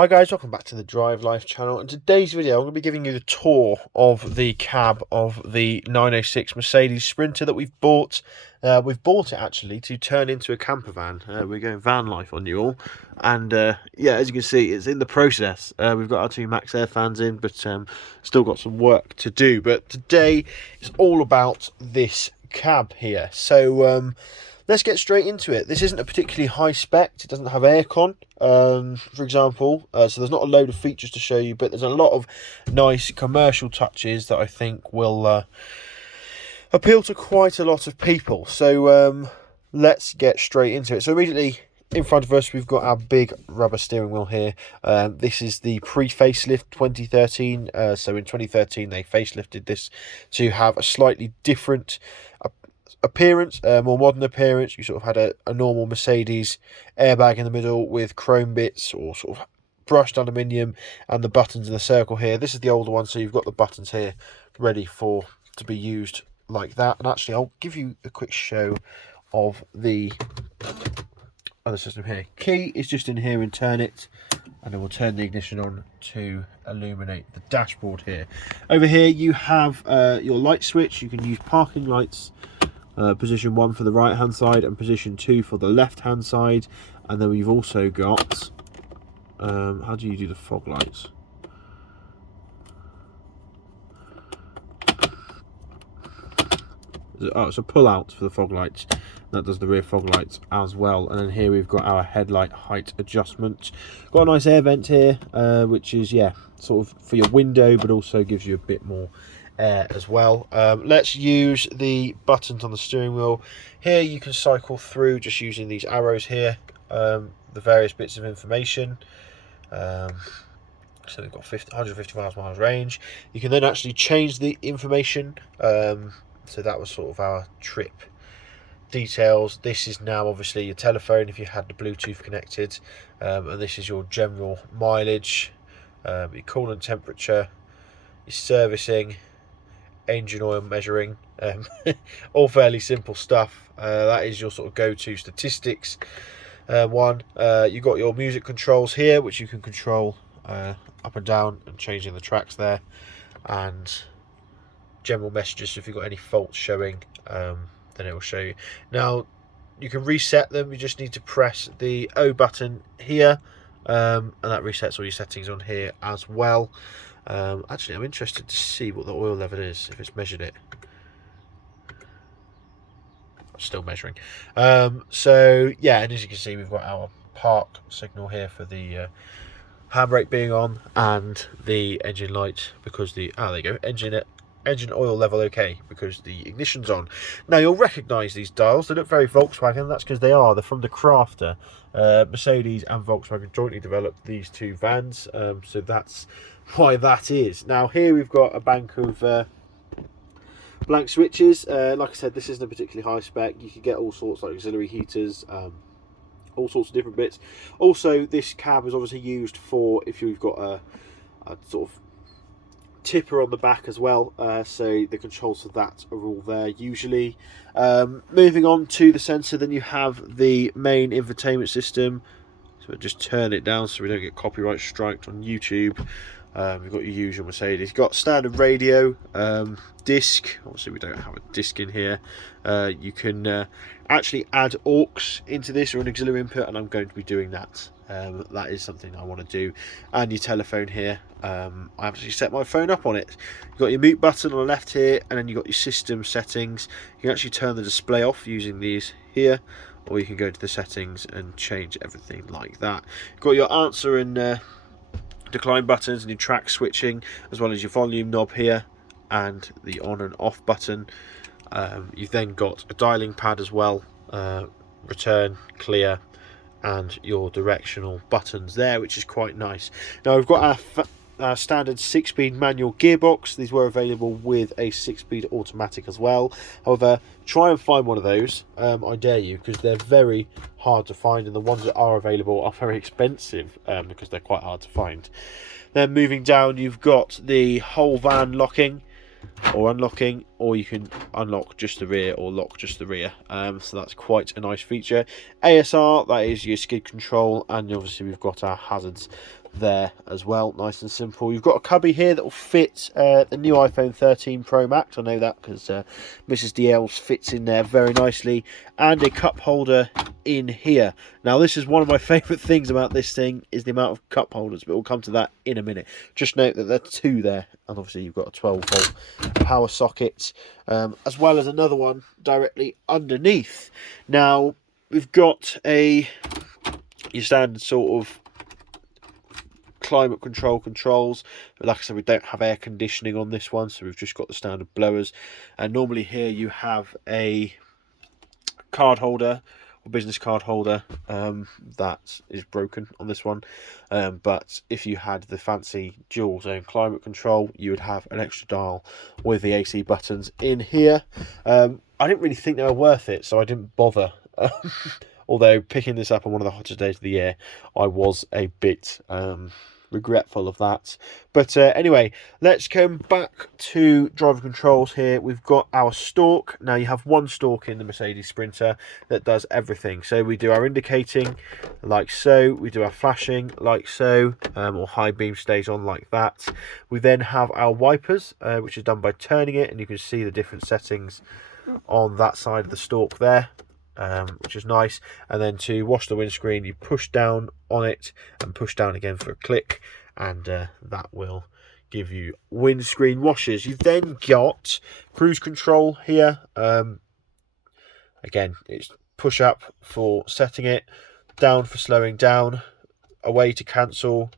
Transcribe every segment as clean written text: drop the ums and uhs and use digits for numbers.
Hi guys, welcome back to the Drive Life channel. In today's video, I'm going to be giving you the tour of the cab of the 906 Mercedes Sprinter that we've bought. We've bought it actually to turn into a camper van. We're going van life on you all. And yeah, as you can see, it's in the process. We've got our two Max Air fans in, but still got some work to do. But today, it's all about this cab here. So let's get straight into it. This isn't a particularly high spec. It doesn't have aircon, for example. So there's not a load of features to show you, but there's a lot of nice commercial touches that I think will appeal to quite a lot of people. So let's get straight into it. So immediately in front of us, we've got our big rubber steering wheel here. This is the pre-facelift 2013. So in 2013, they facelifted this to have a slightly different appearance, more modern appearance. You sort of had a normal Mercedes airbag in the middle with chrome bits or sort of brushed aluminium and the buttons in the circle here. This is the older one, so you've got the buttons here ready to be used like that. And actually, I'll give you a quick show of the other system here. Key is just in here and turn it, and then we'll turn the ignition on to illuminate the dashboard here. Over here you have your light switch. You can use parking lights, position 1 for the right hand side and position 2 for the left hand side. And then we've also got how do you do the fog lights? Oh, it's a pull out for the fog lights. That does the rear fog lights as well. And then here we've got our headlight height adjustment. Got a nice air vent here, which is, yeah, sort of for your window, but also gives you a bit more air as well. Let's use the buttons on the steering wheel. Here you can cycle through just using these arrows here, the various bits of information. So they've got 150 miles range. You can then actually change the information. So that was sort of our trip details. This is now obviously your telephone if you had the Bluetooth connected, and this is your general mileage, your coolant temperature, your servicing, engine oil measuring, all fairly simple stuff. That is your sort of go-to statistics one. You've got your music controls here, which you can control up and down and changing the tracks there, and general messages. So if you've got any faults showing, then it will show you. Now you can reset them. You just need to press the O button here, and that resets all your settings on here as well. Actually, I'm interested to see what the oil level is, if it's measured it. Still measuring. So yeah, and as you can see, we've got our park signal here for the handbrake being on, and the engine light because there you go, engine oil level okay because the ignition's on. Now you'll recognise these dials. They look very Volkswagen. That's because they're from the Crafter. Mercedes and Volkswagen jointly developed these two vans, so that's why that is. Now here we've got a bank of blank switches. Like I said, this isn't a particularly high spec. You can get all sorts like auxiliary heaters, all sorts of different bits. Also, this cab is obviously used for if you've got a sort of tipper on the back as well, so the controls for that are all there usually. Moving on to the sensor, then you have the main infotainment system. So just turn it down so we don't get copyright striked on YouTube. You've got your usual Mercedes. You've got standard radio, disc. Obviously we don't have a disc in here. You can actually add aux into this or an auxiliary input, and I'm going to be doing that. That is something I want to do. And your telephone here. I actually set my phone up on it. You've got your mute button on the left here, and then you've got your system settings. You can actually turn the display off using these here, or you can go to the settings and change everything like that. You've got your answer and decline buttons and your track switching, as well as your volume knob here and the on and off button. You've then got a dialing pad as well, return, clear, and your directional buttons there, which is quite nice. Now we've got our standard 6-speed manual gearbox. These were available with a 6-speed automatic as well. However, try and find one of those, I dare you, because they're very hard to find, and the ones that are available are very expensive because they're quite hard to find. Then moving down, you've got the whole van locking or unlocking. or you can unlock just the rear or lock just the rear. So that's quite a nice feature. ASR, that is your skid control, and obviously we've got our hazards there as well, nice and simple. You've got a cubby here that will fit the new iPhone 13 Pro Max. I know that because Mrs. DL's fits in there very nicely, and a cup holder in here. Now this is one of my favourite things about this thing, is the amount of cup holders, but we'll come to that in a minute. Just note that there are two there, and obviously you've got a 12-volt power socket, as well as another one directly underneath. Now we've got your standard sort of climate control controls, but like I said, we don't have air conditioning on this one, so we've just got the standard blowers. And normally here you have a card holder or business card holder that is broken on this one, but if you had the fancy dual zone climate control, you would have an extra dial with the AC buttons in here. I didn't really think they were worth it, so I didn't bother. Although picking this up on one of the hottest days of the year, I was a bit regretful of that. But anyway, let's come back to driver controls here. We've got our stalk. Now you have one stalk in the Mercedes Sprinter that does everything. So we do our indicating like so, we do our flashing like so, or high beam stays on like that. We then have our wipers, which is done by turning it, and you can see the different settings on that side of the stalk there. Which is nice. And then to wash the windscreen, you push down on it and push down again for a click, and that will give you windscreen washers. You've then got cruise control here. Again, it's push up for setting it, down for slowing down, away to cancel,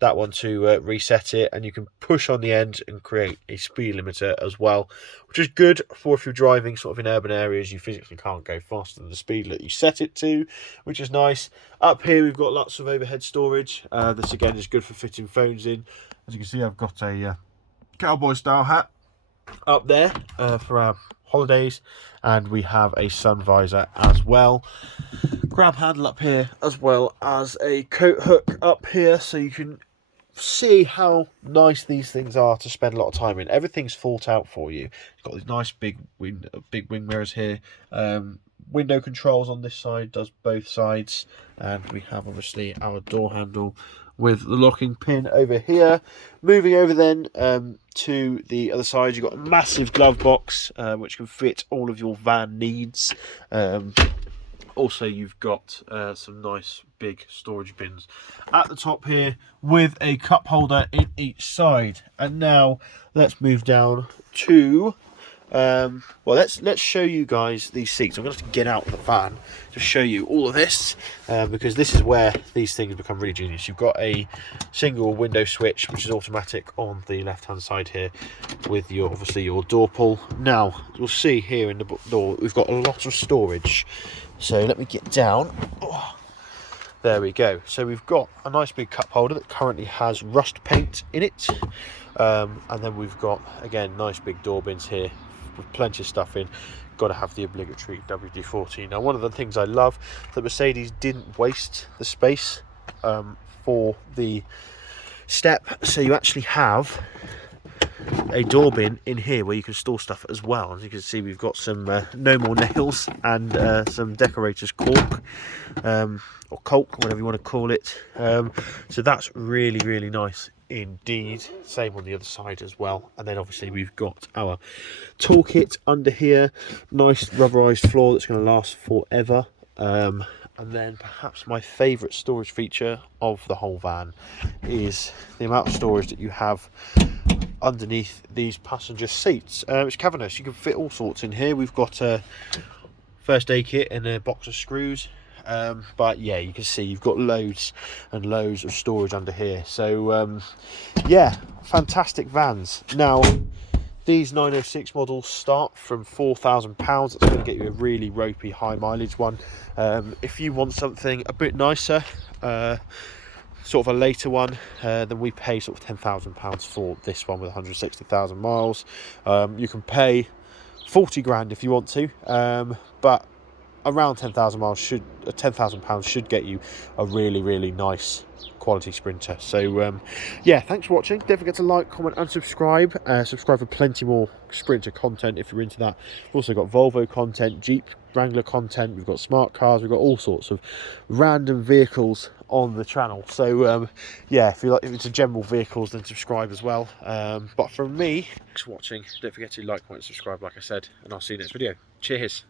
that one to reset it, and you can push on the end and create a speed limiter as well, which is good for if you're driving sort of in urban areas, you physically can't go faster than the speed that you set it to, which is nice. Up here we've got lots of overhead storage. This again is good for fitting phones in. As you can see, I've got a cowboy style hat up there for our holidays, and we have a sun visor as well. Grab handle up here, as well as a coat hook up here, so you can see how nice these things are to spend a lot of time in. Everything's thought out for you. It's got these nice big wing mirrors here. Window controls on this side, does both sides, and we have obviously our door handle with the locking pin over here. Moving over then to the other side, you've got a massive glove box which can fit all of your van needs. Also, you've got some nice big storage bins at the top here with a cup holder in each side. And now let's move down to well, let's show you guys these seats. I'm going to have to get out of the van to show you all of this, because this is where these things become really genius. You've got a single window switch, which is automatic on the left hand side here, with your obviously your door pull. Now you'll see here in the door we've got a lot of storage, so let me get down. Oh, there we go. So we've got a nice big cup holder that currently has rust paint in it, and then we've got again nice big door bins here with plenty of stuff in. Got to have the obligatory WD-40. Now, one of the things I love that Mercedes didn't waste the space for the step, so you actually have a door bin in here where you can store stuff as well. As you can see, we've got some no more nails and some decorators cork, or caulk, whatever you want to call it. So that's really nice indeed. Same on the other side as well. And then obviously we've got our toolkit under here, nice rubberized floor that's going to last forever. And then perhaps my favourite storage feature of the whole van is the amount of storage that you have underneath these passenger seats. It's cavernous. You can fit all sorts in here. We've got a first aid kit and a box of screws. But yeah, you can see you've got loads and loads of storage under here. So yeah, fantastic vans. Now, these 906 models start from £4,000. That's going to get you a really ropey high mileage one. If you want something a bit nicer, sort of a later one, then we pay sort of £10,000 for this one with 160,000 miles. You can pay 40 grand if you want to, but around 10,000 miles should, £10,000 should get you a really nice quality Sprinter. So yeah, thanks for watching. Don't forget to like, comment and subscribe. Subscribe for plenty more Sprinter content if you're into that. We've also got Volvo content, Jeep Wrangler content, we've got smart cars, we've got all sorts of random vehicles on the channel. So yeah, if it's a general vehicles, then subscribe as well. But from me, thanks for watching. Don't forget to like, comment, subscribe like I said, and I'll see you next video. Cheers.